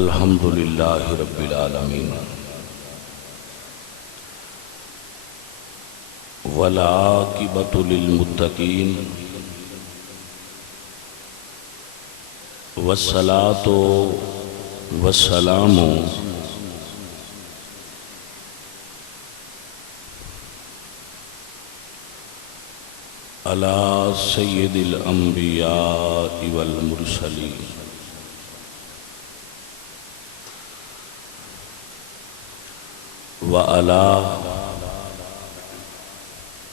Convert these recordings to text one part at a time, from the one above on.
الحمد للہ رب العالمین والعاقبۃ للمتقین والصلاۃ والسلام علی سید الانبیاء والمرسلین وعلی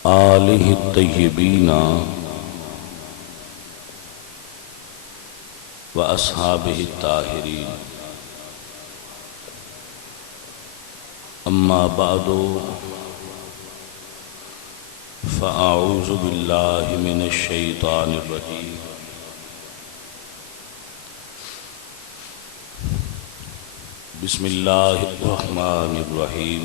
آلہ الطیبین واصحابہ الطاہرین اما بعد فاعوذ باللہ من الشیطان الرجیم بسم اللہ الرحمن الرحیم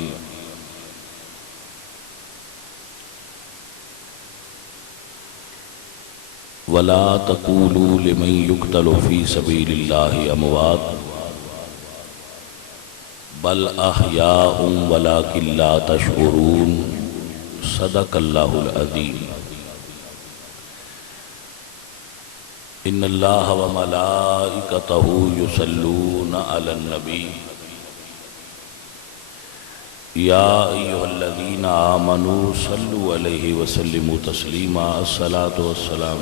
ولا تقولوا لمن يقتل في سبيل الله اموات بل احياء ولكن لا تشعرون صدق اللہ العظیم ان اللہ وملائکتہ یصلون علی النبی یا ایھا الذین آمنوا صلوا علیہ وسلموا تسلیما الصلاۃ والسلام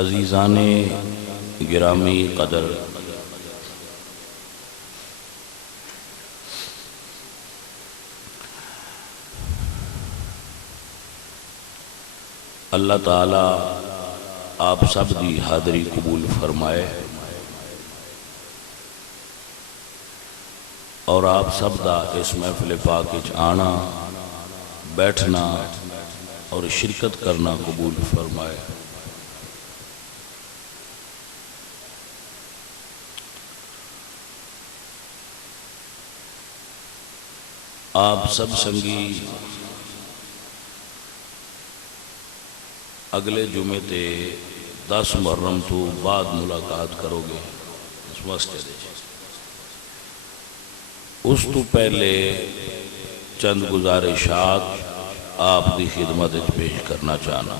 عزیزان گرامی قدر، اللہ تعالی آپ سب دی حاضری قبول فرمائے اور آپ سب دا اس محفل پاک وچ آنا، بیٹھنا اور شرکت کرنا قبول فرمائے۔ آپ سب سنگی اگلے جمعے تے 10 محرم تو بعد ملاقات کرو گے اس مسجد وچ۔ اس تو پہلے چند گزارشات آپ دی خدمت وچ پیش کرنا چاہنا۔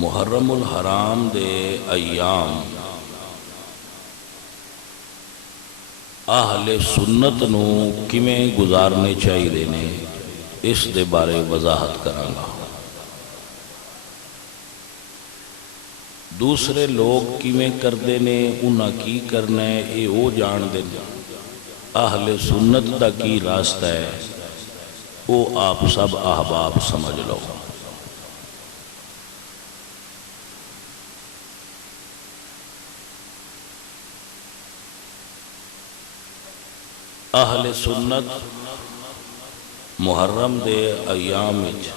محرم الحرام دے ایام اہل سنت نو کیویں گزارنے چاہیے نے اس دے بارے وضاحت کراں گا۔ دوسرے لوگ کیویں کردے نے انہاں کی کرنا ہے اے او جان دے، اہل سنت دا کی راستہ ہے او آپ سب احباب سمجھ لو۔ اہل سنت محرم دے ایام وچ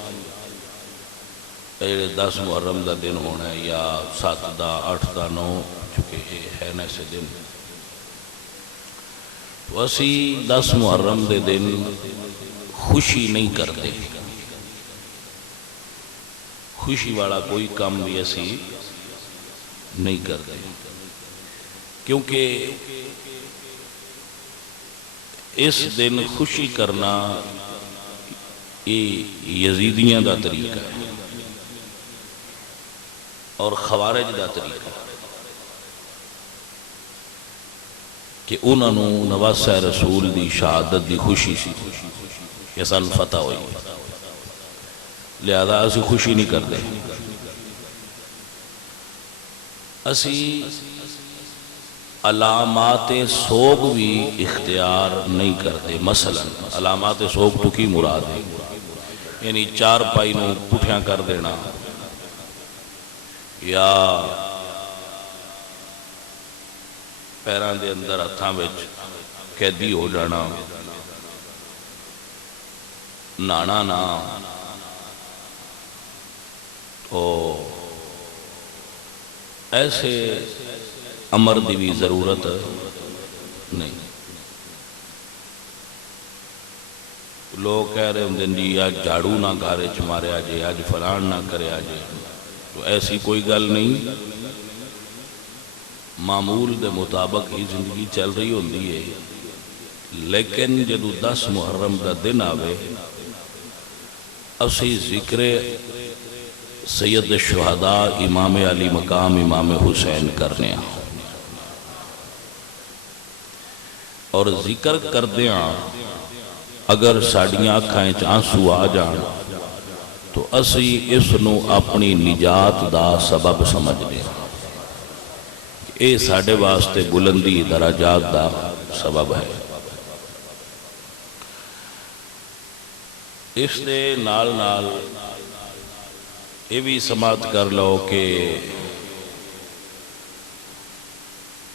10 محرم دا دن ہونا ہے یا 7 دا 8 دا 9 چکے ہے نا سے دن، تو اسی 10 محرم دے دن خوشی نہیں کرتے، خوشی والا کوئی کام بھی اسی نہیں کرتے، کیونکہ اس دن خوشی کرنا یہ یزیدیاں دا طریقہ ہے اور خوارج دا طریقہ ہے کہ انہوں نے نواسہ رسول دی شہادت دی خوشی سی کہ سن فتح ہوئی، لہذا اسی خوشی نہیں کرتے، اسی علامات سوگ بھی اختیار نہیں کرتے۔ مثلا علامات سوگ تو کی مراد ہے، یعنی 4 پائی نو پٹھیاں کر دینا یا پیران دے اندر ہتھاں وچ قیدی ہو جانا، نانا نا تو ایسے امر دی بھی ضرورت نہیں. لوگ کہہ رہے ہوں جی آج جھاڑو نہ گھر چ ماریا جے، آج فلان نہ کریا جے، تو ایسی کوئی گل نہیں. معمول دے مطابق ہی زندگی چل رہی ہوندی ہے. لیکن جدو 10 محرم دا دن آوے اسی ذکر سید الشہداء امام علی مقام امام حسین کرنے اور ذکر کردیاں اگر ساڑیاں آنکھیں آنسو آ جان تو اسی اس نو اپنی نجات دا سبب سمجھنے، اے ساڑے واسطے بلندی درجات دا سبب ہے. اس دے نال نال یہ بھی سماعت کر لو کہ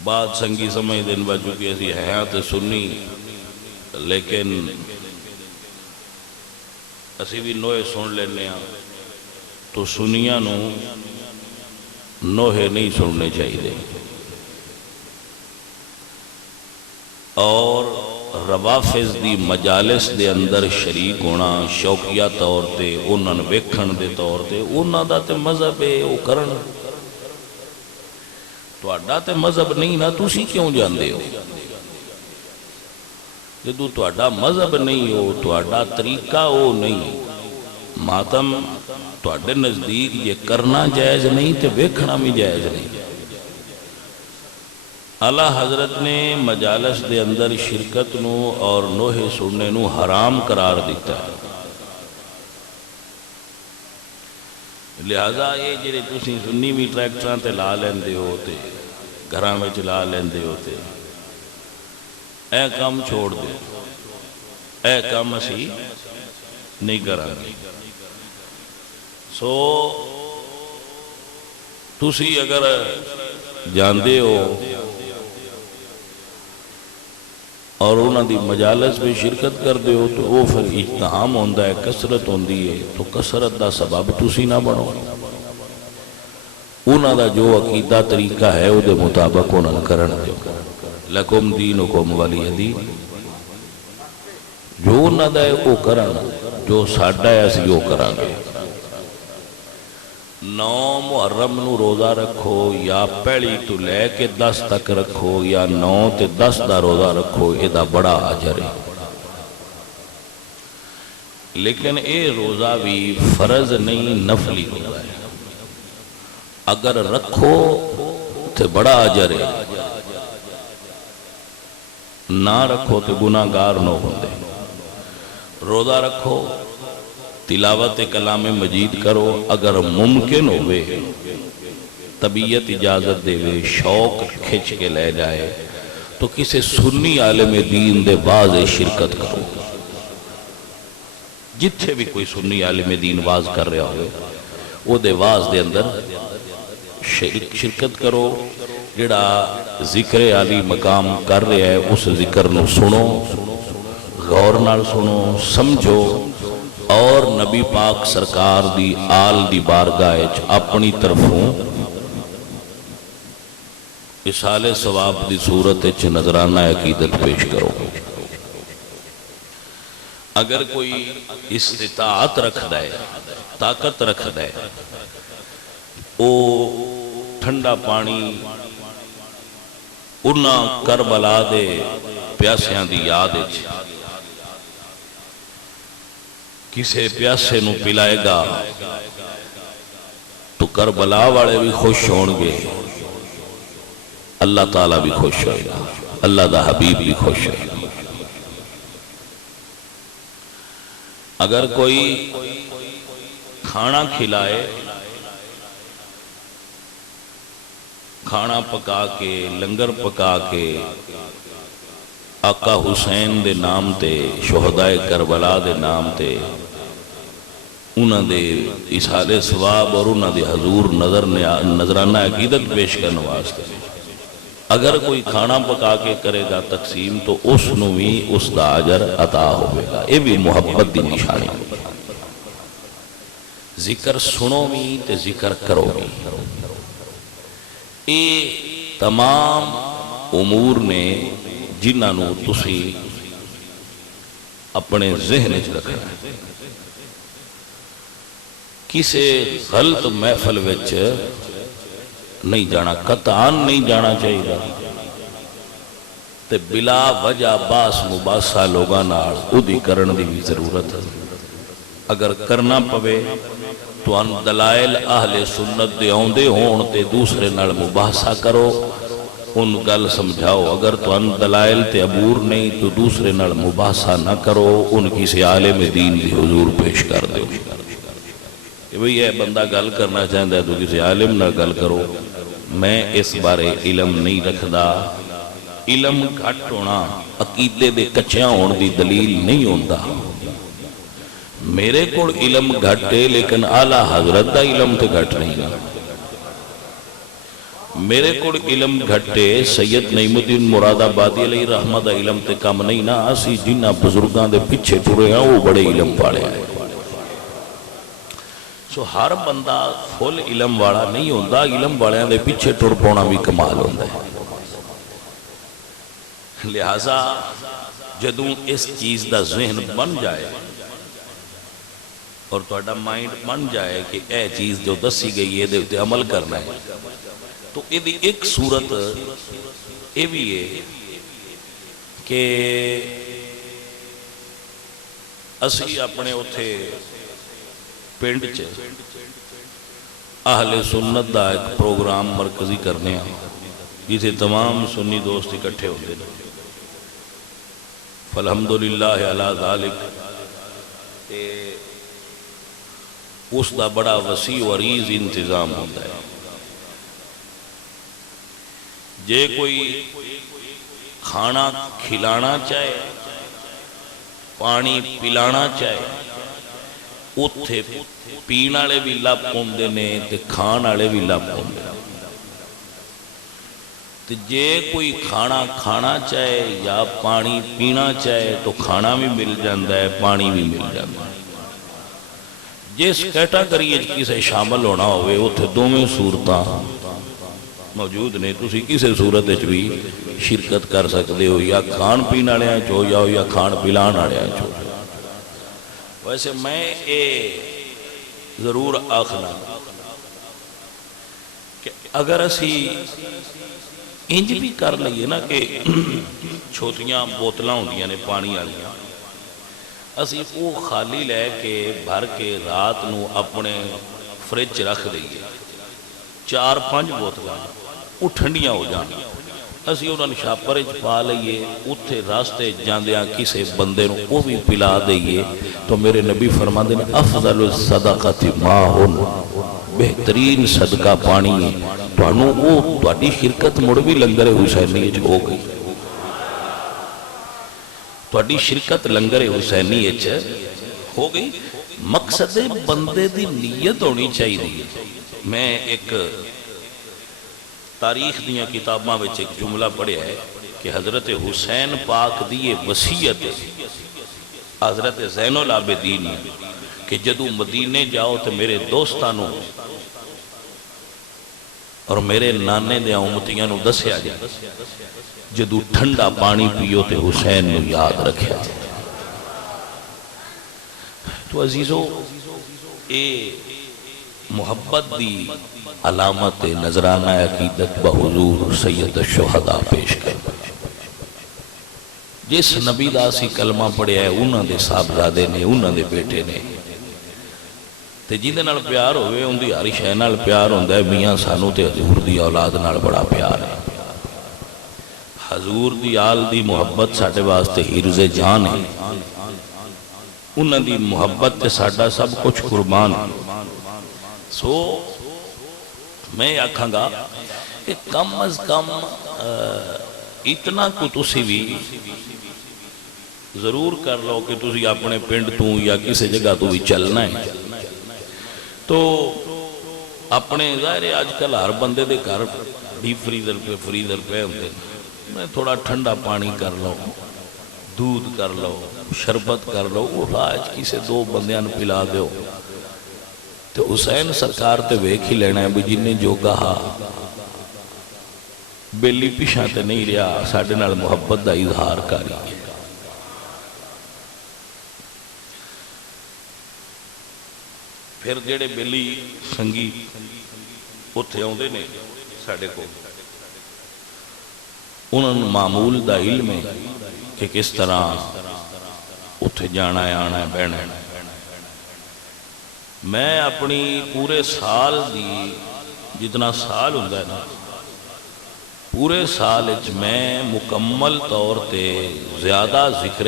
بات سنگی سمجھ دن بچو کہ اسی ہیں تے سنی، لیکن اسی بھی نوہے سن لینے ہیں تو سنیاں نو نوہے نہیں سننے چاہیے. اور روافظ دی مجالس دے اندر شریک ہونا شوقیہ طور تے انہاں ویکھن دے طور تے انہاں دا تے مذہب ہے وہ کرن، تہاڈا تے مذہب نہیں نا، تسی کیوں جاندے ہو؟ جدو تہاڈا مذہب نہیں ہو، تہاڈا طریقہ وہ نہیں، ماتم تہاڈے نزدیک یہ کرنا جائز نہیں تے ویکھنا بھی جائز نہیں. اعلیٰ حضرت نے مجالس دے اندر شرکت نو اور نوحے سننے نو حرام قرار دیتا ہے. لہذا یہ جڑے تسی سنی بھی ٹریکٹراں تے لا لیندے ہو تے گھراں وچ لا لیندے ہو تے اے کام چھوڑ دے، اے کام اسی نہیں کران گے. سو تسی اگر جاندے ہو اور انہاں دی مجالس میں شرکت کر دے ہو تو وہ پھر اجتہام ہوندہ ہے، کثرت ہوندی ہے، تو کثرت دا سبب تسی نہ بنو. انہاں دا جو عقیدہ طریقہ ہے وہ دے مطابق انہاں کرن دے. لکم دینکم ولی دین، جو انہاں دا ہے وہ کرن، جو ساڈا ہے اسی وہ کران گے. 9 محرم نو روزہ رکھو یا پہلی تو لے کے 10 تک رکھو یا 9 تے 10 دا روزہ رکھو، یہ دا بڑا اجر ہے. لیکن اے روزہ بھی فرض نہیں، نفلی روزہ ہے. اگر رکھو تے بڑا اجر ہے، نہ رکھو تے گناہگار نہ ہوندے. روزہ رکھو، تلاوت کلام مجید کرو، اگر ممکن ہوئے طبیعت اجازت دے وے شوق کھچ کے لے جائے تو کسی سنی عالم دین دے واز شرکت کرو. جتھے بھی کوئی سنی عالم دین واز کر رہا ہوئے وہ دے واز دے اندر شرکت کرو. جڑا ذکر عالی مقام کر رہا ہے اس ذکر نو سنو، غور نال سنو، سمجھو، اور نبی پاک سرکار دی آل دی بارگاہ اپنی طرفوں اصال ثواب دی صورت نظرانہ عقیدت پیش کرو. اگر کوئی استطاعت رکھ دے، طاقت رکھ دے، او ٹھنڈا پانی انہاں کربلا دے پیاسیاں دی یاد کسے پیاسے نو پلائے گا تو کربلا والے بھی خوش ہون گے، اللہ تعالیٰ بھی خوش ہوئے گا، اللہ دا حبیب بھی خوش ہوئے گا. اگر کوئی کھانا کھلائے، کھانا پکا کے، لنگر پکا کے آقا حسین دے نام تے، شہداء کربلا دے نام تے انہاں دے اصحال ثواب اور انہاں دے حضور نظرانہ عقیدت پیش کرنے واسطے اگر کوئی کھانا پکا کے کرے گا تقسیم تو اس نو بھی اس دا اجر عطا ہوئے گا. یہ بھی محبت دی نشانی. ذکر سنو بھی تے ذکر کرو بھی. یہ تمام امور نے جنہوں تسی اپنے ذہن چ رکھنا ہے. کسی غلط محفل وچ نہیں جانا، قطعاً نہیں جانا چاہیے. تے بلا وجہ باس مباسا لوگاں نال اودی کرن دی بھی ضرورت ہے. اگر کرنا پوے تو ان دلائل اہل سنت دے آندے ہون تے دوسرے نال مباحثہ کرو، ان گل سمجھاؤ. اگر تو ان دلائل تے عبور نہیں تو دوسرے نال مباحثہ نہ کرو، ان کسی عالم دین دی حضور پیش کر دو کہ بھئی یہ بندہ گل کرنا چاہتا ہے تو کسی عالم نہ گل کرو. میں اس بارے علم نہیں رکھدا. علم گھٹ ہونا عقیدے دے کچیاں ہون دی دلیل نہیں ہوندا. میرے کو علم گھٹے لیکن اعلیٰ حضرت دا علم تے گھٹ نہیں نا. میرے کو علم گھٹے سید نعیم الدین مراد آبادی علیہ رحمت دا علم تے کم نہیں نا. اسی جنہ بزرگاں دے پیچھے ٹرے ہیں وہ بڑے علم والے ہیں. سو ہر بندہ فل علم والا نہیں ہوندا. علم والیاں دے پیچھے ٹر پونا بھی کمال ہوندا ہے. لہذا جدوں اس چیز دا ذہن بن جائے اور تہاڈا مائنڈ بن جائے کہ اے چیز جو دسی گئی ہے دے تے عمل کرنا ہے، تو ایدی ایک صورت یہ بھی ہے کہ اسی اپنے اتھے پنڈ چ اہل سنت دا ایک پروگرام مرکزی کرنے ہیں جسے تمام سنی دوست اکٹھے ہوتے ہیں. فالحمدللہ علی ذالک. اس دا بڑا وسیع و عریض انتظام ہوتا ہے. جے کوئی کھانا کھلانا چاہے، پانی پلانا چاہے، اتھے پین والے بھی لب پوندے نے تے کھان والے بھی لب پوندے نے. تے جے کوئی کھانا کھانا چاہے یا پانی پینا چاہے تو کھانا بھی مل جاندہ ہے، پانی بھی مل جاندہ ہے. جس کیٹاگری کسے شامل ہونا ہوئے اتھے دوویں صورتاں موجود نے. تسی کسے صورت بھی شرکت کر سکتے ہو، یا کھان پین والے چو یا کھان پلان والے چو. ویسے میں یہ ضرور آخنا کہ اگر اسی انج بھی کر لئیے نا کہ چھوٹیاں بوتلاں ہوندیاں نے پانی والیاں، اسی وہ خالی لے کے بھر کے رات نو اپنے فریج رکھ دئیے، 4-5 بوتلاں وہ ٹھنڈیاں ہو جان. اسی انہوں نے شاپر پا لئیے، اتھے راستے جاندیاں کسے بندے نو وہ بھی پلا دئیے. تو میرے نبی فرماندے نے افضل الصدقات ماء، بہترین صدقہ پانی ہے. تو انہوں وہ تواڈی شرکت مڑ بھی لنگر حسینی ہو گئی. تواڈی شرکت لنگر حسینی ہو گئی. مقصد بندے دی نیت ہونی چاہیے. میں ایک تاریخ دیاں کتاباں وچ ایک جملہ پڑھیا ہے کہ حضرت حسین پاک دی وصیت حضرت زین العابدین کہ جدو مدینے جاؤ تو میرے دوستانوں اور میرے نانے دے امتیاں نو دسیا جائے، جدو ٹھنڈا پانی پیو تے حسین نو یاد رکھیا جائے. تو عزیزو اے محبت دی علامت نظرانہ عقیدت بحضور سید الشہداء پیش کر. جس نبی دا سی کلمہ پڑھیا ہے انہاں دے صاحبزادے نے، انہاں دے بیٹے نے، تے جیندے نال پیار ہوئے ان دی ہر شے نال پیار ہوندا ہے. میاں سانو تے حضور دی اولاد نال بڑا پیار ہے. حضور دی آل دی محبت ساڈے واسطے حرز جان ہے. انہاں دی محبت تے ساڈا سب کچھ قربان ہے. سو میں آکھاں گا کہ کم از کم اتنا کو تسی بھی ضرور کر لو کہ تسی اپنے پنڈ تو یا کسی جگہ تو بھی چلنا ہے. تو اپنے ظاہر آج کل ہر بندے دے گھر ڈیپ فریزر پہ ہوتے، میں تھوڑا ٹھنڈا پانی کر لو، دودھ کر لو، شربت کر لو، وہ راج کسے 2 بندیاں پلا دیو. تو حسین سرکار تے ویکھ ہی لینا ہے بھی جن نے جو کہا بیلی پیچھا تے نہیں رہا، ساڈے نال محبت دا اظہار کری ہے۔ پھر جڑے بیلی سنگی اتنے آتے نے ساڈے کو، انہوں نے معمول دا علم ہے کہ کس طرح اتنے جانا ہے، آنا ہے، بہنا ہے۔ میں اپنی پورے سال دی جتنا سال ہوتا ہے نا، پورے سال میں مکمل طور تے زیادہ ذکر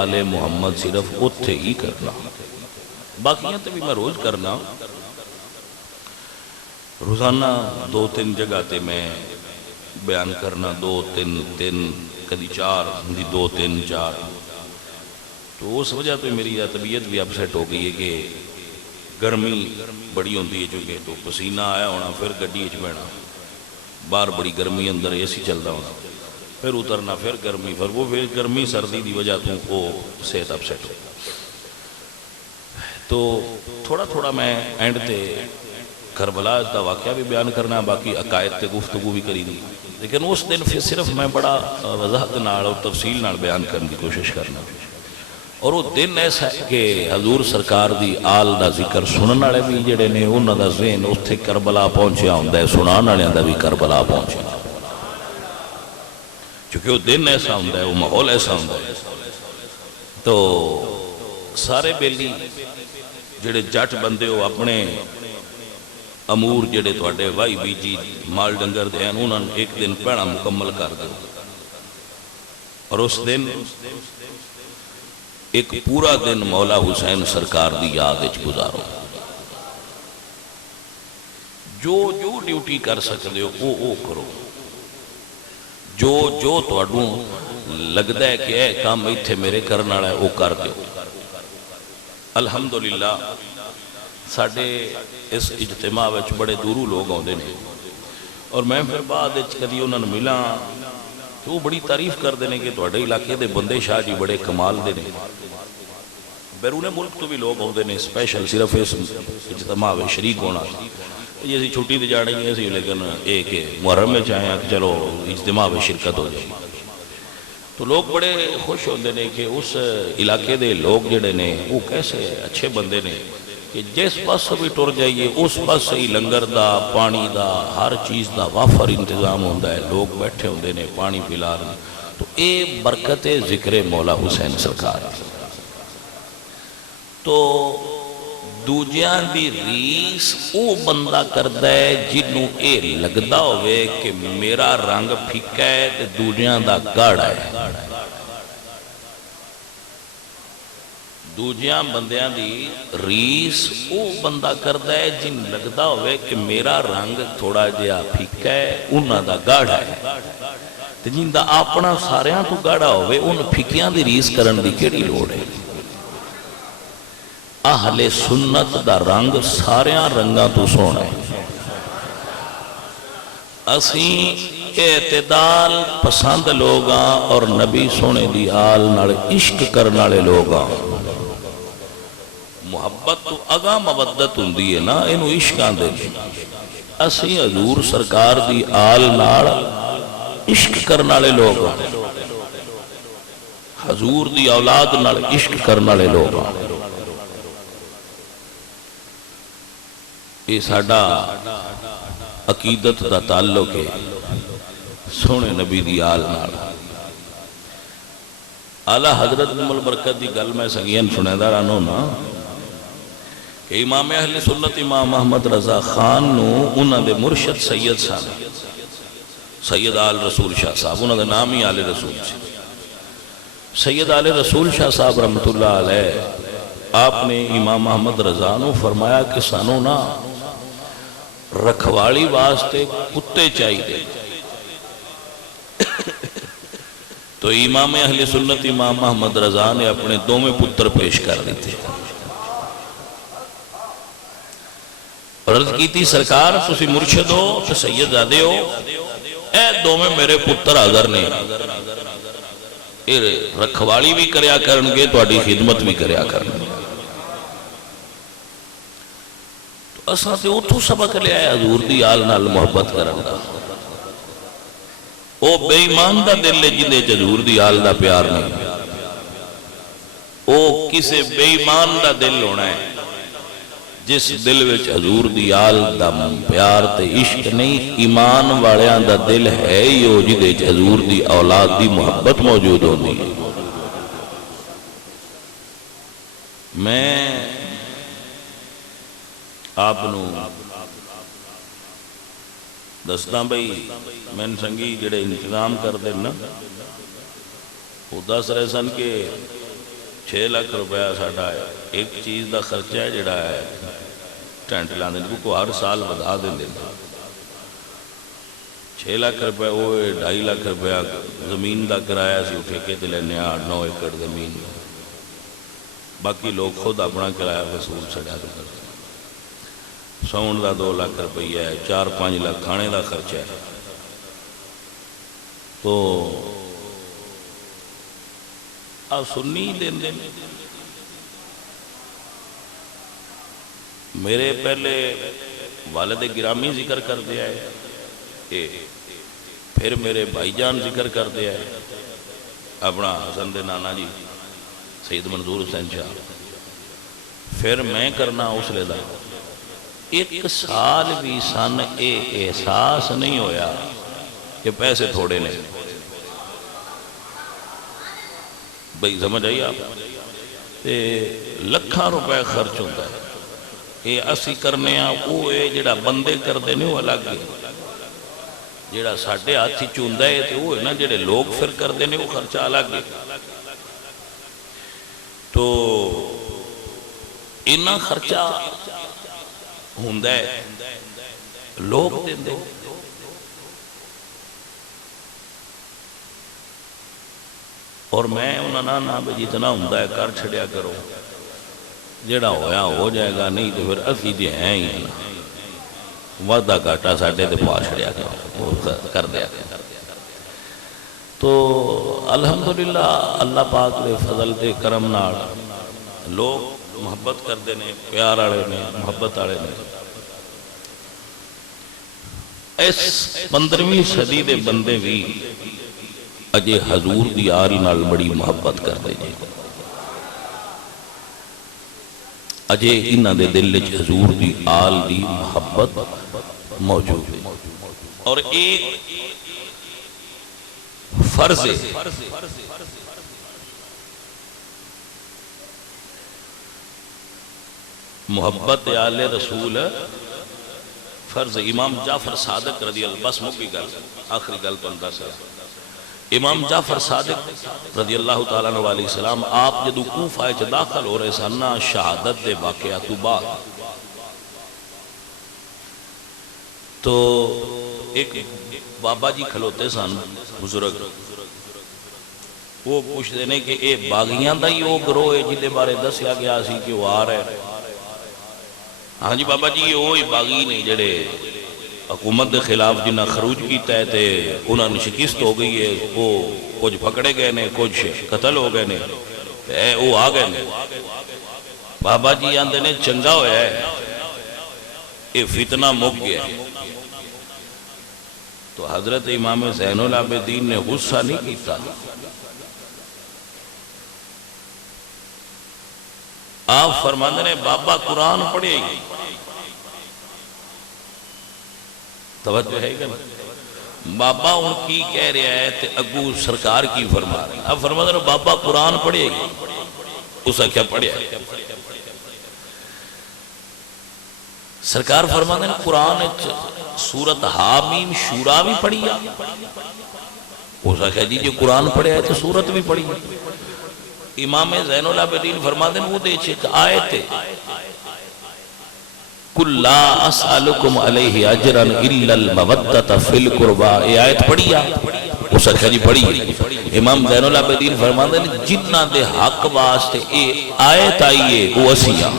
آل محمد صرف اتنے ہی کرنا، باقیاں تے بھی میں روز کرنا۔ روزانہ 2-3 جگہ تے میں بیان کرنا، 2-3 کدی 4 کدی 2-3-4۔ تو اس وجہ تو میری طبیعت بھی اپسیٹ ہو گئی ہے کہ گرمی بڑی ہوتی ہے، چونکہ تو پسینہ آیا ہونا، پھر گڈی وچ بہنا، باہر بڑی گرمی، اندر اے سی چلتا ہونا، پھر اترنا، پھر گرمی، پھر وہ پھر گرمی سردی دی وجہ تو وہ صحت اپسیٹ ہو۔ تو تھوڑا تھوڑا میں اینڈ تے کربلا دا واقعہ بھی بیان کرنا، باقی عقائد تے گفتگو بھی کری دی، لیکن اس دن پھر صرف میں بڑا وضاحت نال اور تفصیل نال بیان کرنے کی کوشش کرنا۔ اور وہ دن ایسا ہے کہ حضور سرکار دی آل دا ذکر سنن والے بھی جڑے نے انہاں دا ذہن اتھے کربلا پہنچیا ہوندا ہے، سنان والے دا بھی کربلا پہنچیا، چونکہ وہ دن ایسا ہوندا ہے، وہ ماحول ایسا ہوندا ہے۔ تو سارے بیلی جڑے جٹ بندے ہو اپنے امور جڑے تواڈے وائی بیجی مال ڈنگر دے ہیں، انہاں ایک دن پہنا مکمل کر دو، اور اس دن ایک پورا دن مولا حسین سرکار دی یاد وچ گزارو۔ جو جو ڈیوٹی کر سکتے ہو وہ کرو، جو تواڈوں لگدا ہے کہ اے کام ایتھے میرے کرن والا ہے وہ کر دیو۔ الحمدللہ ساڈے اس اجتماع وچ بڑے دوروں لوگ آتے ہیں، اور میں پھر بعد کدی انہوں نے ملا تو وہ بڑی تعریف کرتے ہیں کہ تواڈے علاقے دے بندے شاہ جی بڑے کمال دے نے، بیرون ملک تو بھی لوگ آتے ہیں اسپیشل صرف اس اجتماع میں شریک ہونا۔ جی اسی چھٹی تے جانا ہی سی، لیکن یہ کہ محرم میں چاہیں کہ چلو اجتماع میں شرکت ہو جائے، تو لوگ بڑے خوش ہوتے ہیں کہ اس علاقے دے لوگ جڑے نے وہ کیسے اچھے بندے نے کہ جس پاس بھی ٹر جائیے اس پاس ہی لنگر دا، پانی دا، ہر چیز دا وافر انتظام ہوتا ہے، لوگ بیٹھے ہوتے ہیں پانی پلا رہے۔ تو اے برکت ذکر مولا حسین سرکار۔ تو دوجیاں دی ریس او بندہ کردا ہے جنوں اے لگدا ہوئے کہ میرا رنگ پھیکا ہے تے دوجیاں دا گاڑا ہے۔ دوجیاں بندیاں دی ریس او بندہ کردا ہے جن لگدا ہوئے کہ میرا رنگ تھوڑا جہا پھیکا ہے، انہاں دا گاڑا ہے، تے جن دا اپنا ساریاں تو گاڑا ہوئے ان پھیکیاں دی ریس کرن دی کیڑی لوڑ ہے۔ اہل سنت دا رنگ ساریاں رنگاں تو سونا ہے۔ اسیں اعتدال پسند لوگاں اور نبی سونے دی آل نال عشق کرنالے لوگاں۔ محبت تو اگاں مودت ہوندی ہے نا، انہوں عشق آندے اسیں حضور سرکار دی آل نال عشق کرنالے لوگاں، حضور دی اولاد نال عشق کرنالے لوگاں۔ یہ ساڈا عقیدت دا تعلق ہے سونے نبی دی آل نال۔ اعلیٰ حضرت ام البرکت دی گل میں سنگین سنیدہ رانو نا کہ امام اہل سنت امام احمد رضا خان نو انہاں دے مرشد سید صاحب، سید آل رسول شاہ صاحب، انہاں دے نام ہی آل رسول سے، سید آل رسول شاہ صاحب رحمت اللہ علیہ، آپ نے امام احمد رضا نو فرمایا کہ سانو نا رکھوالی واسطے کتے چاہیے۔ تو امام اہل سنت امام احمد رضا نے اپنے دوویں پتر پیش کر دیتے اور عرض کی تھی سرکار تسی مرشد ہو تو سید زادے ہو، اے دوویں میرے پتر حاضر نے، رکھوالی بھی کریا کرنگے تواڈی خدمت بھی کریا کرنگے۔ اساں تے اتھوں سبق لے آئے حضور دی آل نال محبت کرن دا۔ وہ بے ایمان دا دل ہے جندے وچ حضور دی آل دا پیار نہیں. وہ کسے بے ایمان دا دل ہونا ہے جس دل وچ حضور دی آل دا پیار تے عشق نہیں. ایمان والیاں دا دل ہے ہی وہ جندے وچ حضور دی اولاد دی محبت موجود ہوندی ہے. میں آپ دستا بھائی میں سنگی جڑے انتظام کر دینا وہ دس رہے سن کہ 6 لاکھ روپیہ ساڑھا ہے ایک چیز دا خرچہ ہے جڑا ہے ٹینٹ لاندے کو ہر سال بدا دیں دیں 6 لاکھ روپیہ وہ 2.5 لاکھ روپیہ زمین دا کرایہ سی اٹھے کے لینے 8-9 ایکڑ زمین باقی لوگ خود اپنا کرایہ وصول چھڑا کرتے ہیں. ساؤنڈ دا 2 لاکھ روپیہ ہے 4-5 لاکھ کھانے دا خرچہ ہے. تو آپ سنی دیں دیں میرے پہلے والد گرامی ذکر کر دیا ہے پھر میرے بھائی جان ذکر کر دیا ہے اپنا حسن دے نانا جی سید منظور حسین شاہ. پھر میں کرنا اس لیے 1 سال بھی سن احساس نہیں ہویا کہ پیسے تھوڑے نے. بھئی سمجھ آئی آپ لکھاں روپے خرچ ہوتا ہے. یہ اسی کرنے وہ جڑا بندے کردے نہیں وہ الگ ہے جڑا ساڑھے ہاتھی چوندہ ہے تو وہ ہے نا جڑے لوگ پھر کردے نہیں وہ خرچہ الگ ہے. تو انہاں خرچہ ہوندہ ہے لوگ دیں دیں اور میں انہاں نا بھئی جتنا ہوندہ ہے کر چھڑیا کرو جڑا ہویا ہو جائے گا نہیں تو پھر اسی دے ہیں ہی نا وعدہ کاٹا ساڑھے دے پاس چھڑیا کرو کر دیا کرو. تو الحمدللہ اللہ پاک دے فضل دے کرم نال لوگ محبت کر دینے پیار آڑے نے محبت آڑے نے. اس 15ویں صدی دے بندے بھی اجے حضور دی آل نال بڑی محبت کر دے جائے اجے انہاں دے دل وچ حضور دی آل دی محبت موجود ہے. اور ایک فرض ہے محبت آل رسول فرض. امام جعفر صادق رضی اللہ بس مکی گل آخری گل پندہ سے امام جعفر صادق رضی اللہ تعالیٰ علیہ السلام آپ جدو کوفہ چ داخل ہو رہے سننا شہادت دے واقعات بعد تو ایک بابا جی کھلوتے سن بزرگ وہ پوچھتے ہیں کہ اے باغیاں دا ہی وہ گروہ ہے جنہے بارے دسیا گیا سی کہ وہ آ رہے. ہاں جی بابا جی یہ وہی باغی نہیں جڑے حکومت کے خلاف جنہ خروج کیتا ہے تے انہوں نے شکست ہو گئی ہے وہ کچھ پکڑے گئے نے کچھ قتل ہو گئے نے وہ آ گئے نے. بابا جی آندے نے چنگا ہویا ہے یہ فتنہ مک گیا ہے. تو حضرت امام زین العابدین نے غصہ نہیں کیتا آپ فرماندے نے بابا قرآن پڑھے گی توجہ ہے کہ بابا ان کی کہہ رہا ہے تے اگو سرکار کی فرما رہے ہیں. اب فرماندے نے بابا قرآن پڑھے گی اسا کیا پڑھے ہے سرکار فرماندے نے قرآن سورت حامیم شورا بھی پڑھی ہے اسا کہا جی جو قرآن پڑھے ہے تو سورت بھی پڑھی ہے. امام زین العابدین فرماتے ہیں وہ دے چھک آیت کُلْ لَا أَسْأَلُكُمْ عَلَيْهِ أَجْرًا إِلَّا الْمَوَدَّةَ فِي الْقُرْبَى یہ آیت پڑھی ہے اس اکھا جی پڑھی ہے. امام زین العابدین فرماتے ہیں جنہ دے حق واسطے اے آیت آئیے وہ اسیاں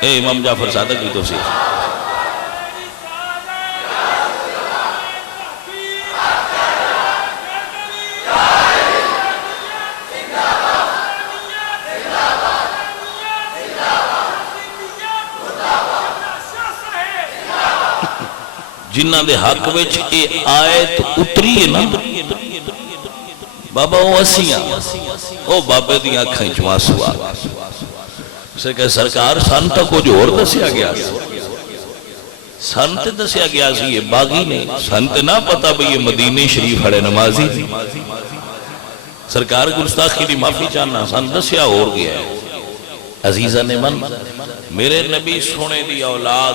اے امام جعفر صادق کی توصیح جنہ دے حق وچ اے آیت اتری ہے نا بابا وہ اسیاں وہ بابے دی آنکھیں چواسو آ اسے کہ سرکار سن تا کچھ اور دسیا گیا سن تے دسیا گیا سی یہ باغی نے سن تے نہ پتا بھی یہ مدینہ شریف ہڑے نمازی سرکار گستاخی دی معافی چاہنا سن دسیا اور گیا ہے عزیزہ نے من میرے نبی سونے دی اولاد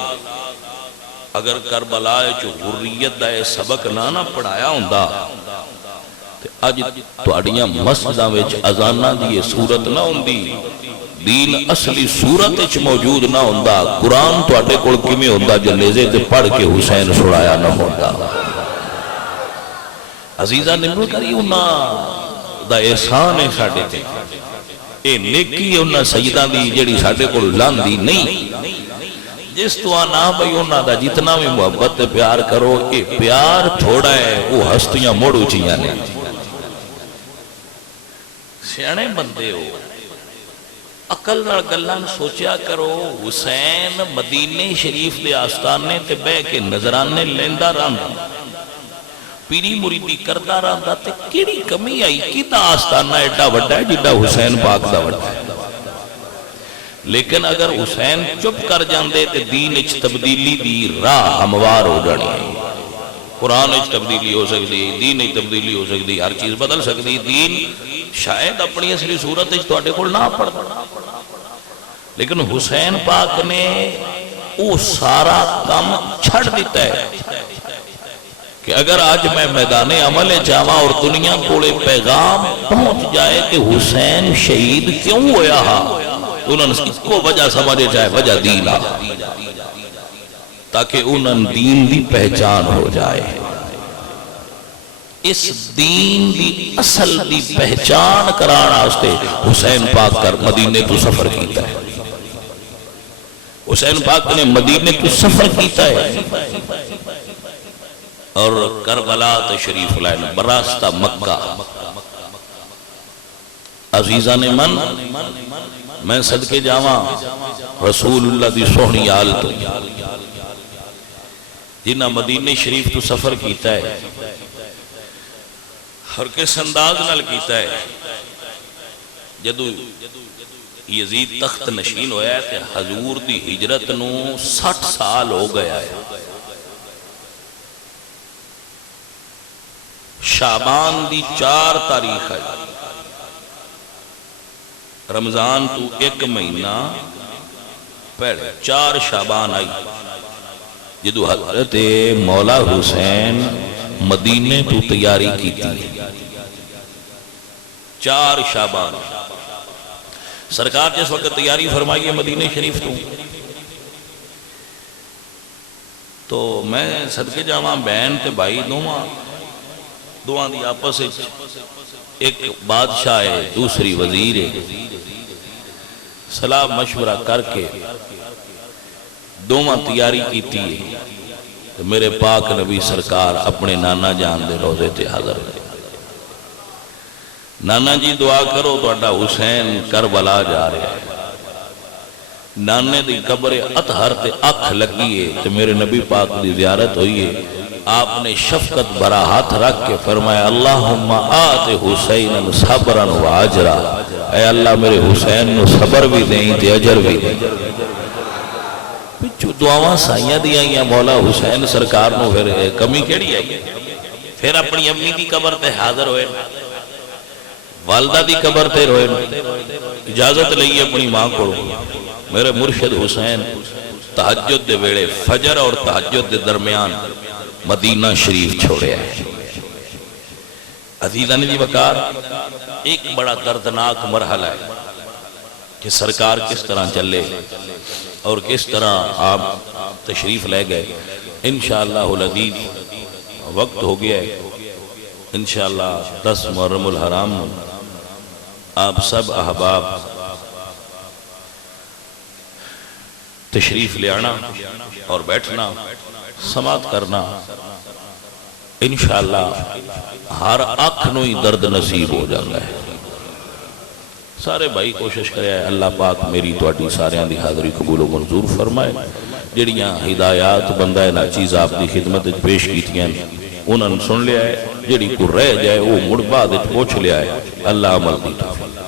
اگر کربلا چو حریت دا سبق نہ پڑھایا ہوندہ اج تواڈیاں مسجداں وچ اذاناں دی صورت نہ ہوندی دین اصلی صورت وچ موجود نہ ہوندا قرآن تواڈے کول کیویں ہوندا جنازے تے پڑھ کے حسین چھڑایا نہ ہوندا عزیزاں نمبر کری انہاں دا احسان ہے ساڈے تے اے نیکی انہاں سیداں دی جڑی ساڈے کول لاندی نہیں جس تو آنا بھئی انہاں دا جتنا بھی محبت پیار کرو اے پیار تھوڑا ہے وہ ہستیاں موڑو چیاں نے سیانے بندے ہو عقل نال گلان سوچیا کرو حسین مدینہ شریف دے آستانے تے بے کے نظرانے لیندہ رہندا پیری مریدی کردہ رہندا تے کیڑی کمی آئی کیتا آستانہ ایڈا وڈا ہے جیڈا حسین پاک دا وڈا ہے لیکن اگر حسین چپ کر جاندے تے دین اچ تبدیلی دی راہ ہموار ہو جانی ہے قرآن اچ تبدیلی ہو سکتی دین اچ تبدیلی ہو سکتی ہر چیز بدل سکتی دین شاید اپنی اصلی صورت اچ تواڈے کول نہ پڑھدا لیکن حسین پاک نے وہ سارا کام چھڑ دیتا ہے کہ اگر آج میں میدان عمل جاواں اور دنیا کولے پیغام پہنچ جائے کہ حسین شہید کیوں ہویا ہا انہوں نے اس کو وجہ سمجھے جائے وجہ دین آ تاکہ انہوں دین دی پہچان ہو جائے اس دین دی اصل دی پہچان کرانا استے حسین پاک کر مدینے تو سفر کیتا ہے حسین پاک نے مدینے تو سفر کیتا ہے اور کربلا تشریف لائے براستہ مکہ عزیزان من میں صدقے جاواں رسول اللہ دی سوہنی آلت جنہ مدینہ شریف تو سفر کیتا ہے ہر کس انداز نال کیتا ہے جدو یزید تخت نشین ہویا ہے کہ حضور دی ہجرت نو 60 سال ہو گیا ہے شعبان دی 4 تاریخ ہے رمضان تو 1 مہینہ پہلے 4 شعبان آئی جدو حضرت مولا حسین مدینے تو تیاری کی تھی 4 شعبان سرکار جس وقت تیاری فرمائی ہے مدینہ شریف تو میں صدقے جاواں بہن تے بھائی دوہاں دی آپس ایک بادشاہ ہے دوسری وزیر ہے صلاح مشورہ کر کے دوہاں تیاری کی تھی تو میرے پاک نبی سرکار اپنے نانا جان دے روزے تے حاضر ہے نانا جی دعا کرو تو اڈا حسین کربلا جا رہے ہیں نانے دی قبر اطہر تے اکھ لگی ہے تو میرے نبی پاک دی زیارت ہوئی ہے آپ نے شفقت برا ہاتھ رکھ کے فرمایا اللہم آت حسین صبرا و عجرا اے اللہ میرے حسین نو صبر بھی دیں تے اجر بھی دیں پچھو دعاواں سائیاں دیا یا مولا حسین سرکار نو پھر کمی کیڑی آئی پھر اپنی امی دی قبر تے حاضر ہوئے والدہ دی قبر تے روئے اجازت لئی اپنی ماں کو میرے مرشد حسین تہجد دے ویڑے فجر اور تہجد دے درمیان مدینہ شریف چھوڑے ہیں عزیزان جی وقار ایک بڑا دردناک مرحلہ ہے کہ سرکار کس طرح چلے اور کس طرح آپ تشریف لے گئے انشاءاللہ العزیز وقت ہو گیا ہے انشاءاللہ 10 محرم الحرام آپ سب احباب تشریف لے آنا اور بیٹھنا سماعت کرنا انشاءاللہ ہر آنکھ نو ہی درد نصیب ہو جاتا ہے سارے بھائی کوشش کرے اللہ پاک میری تواڈی سارے دی حاضری قبول و منظور فرمائے جڑیاں ہدایات بندہ ناچیز آپ دی خدمت پیش کیتیاں انہوں نے سن لیا ہے، جڑی کو رہ جائے وہ مڑ بعد پوچھ لیا ہے، اللہ عمل دی توفیق۔